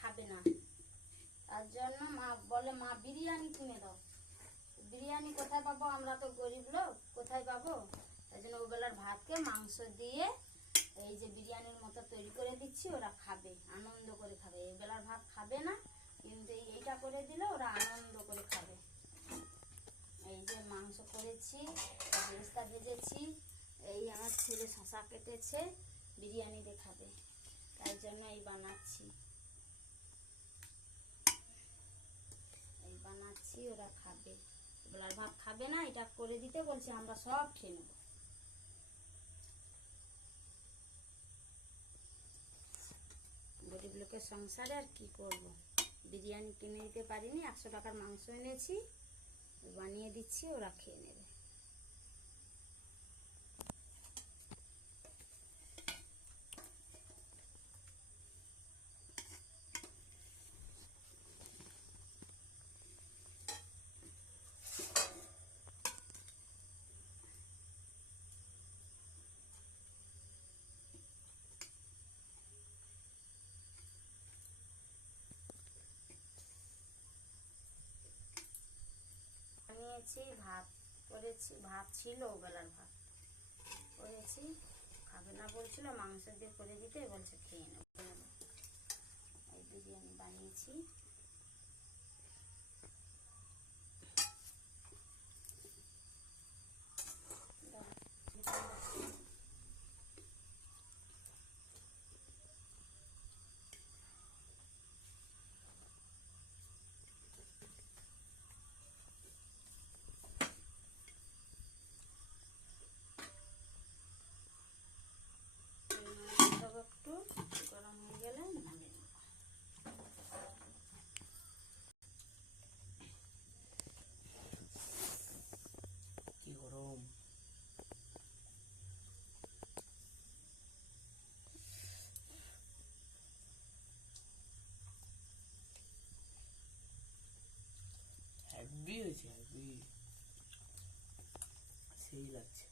খাবে না, তার জন্য মা বলে মা বিরিয়ানি কিনে দাও। বিরিয়ানি কোথায় পাবো, আমরা তো গরিব লোক, কোথায় পাবো? তাই জন্য ওবেলার ভাতকে মাংস দিয়ে এই যে বিরিয়ানির মতো তৈরি করে দিচ্ছি, ওরা খাবে, আনন্দ করে খাবে। এই বেলার ভাত খাবে না, কিন্তু এইটা করে দিলে ওরা আনন্দ করে খাবে। এই যে মাংস করেছি, বেরেস্তা ভেজেছি, এই আমার ছেলে শশা কেটেছে, বিরিয়ানি দিয়ে খাবে, তাই জন্য এই বানাচ্ছি। এই বানাচ্ছি, ওরা খাবে। বেলার ভাত খাবে না, এটা করে দিতে বলছে, আমরা সব খেয়ে নেব। গরিব লোকের সংসারে আর কি করব, বিরিয়ানি কিনে দিতে পারিনি, 100 টাকার মাংস এনেছি, বানিয়ে দিচ্ছি, ওরা খেয়ে নেবে। বানিয়েছি, ভাত করেছি, ভাত ছিল বেলার ভাত করেছি, খাবে না বলছিল, মাংস দিয়ে করে দিতে বলছে, খেয়ে নেব। এই বিরিয়ানি বানিয়েছি। একটু গরম হয়ে গেলে নামিয়ে নেব। কি গরম! হ্যাভি হয়েছে, হ্যাভি, সেই লাগছে।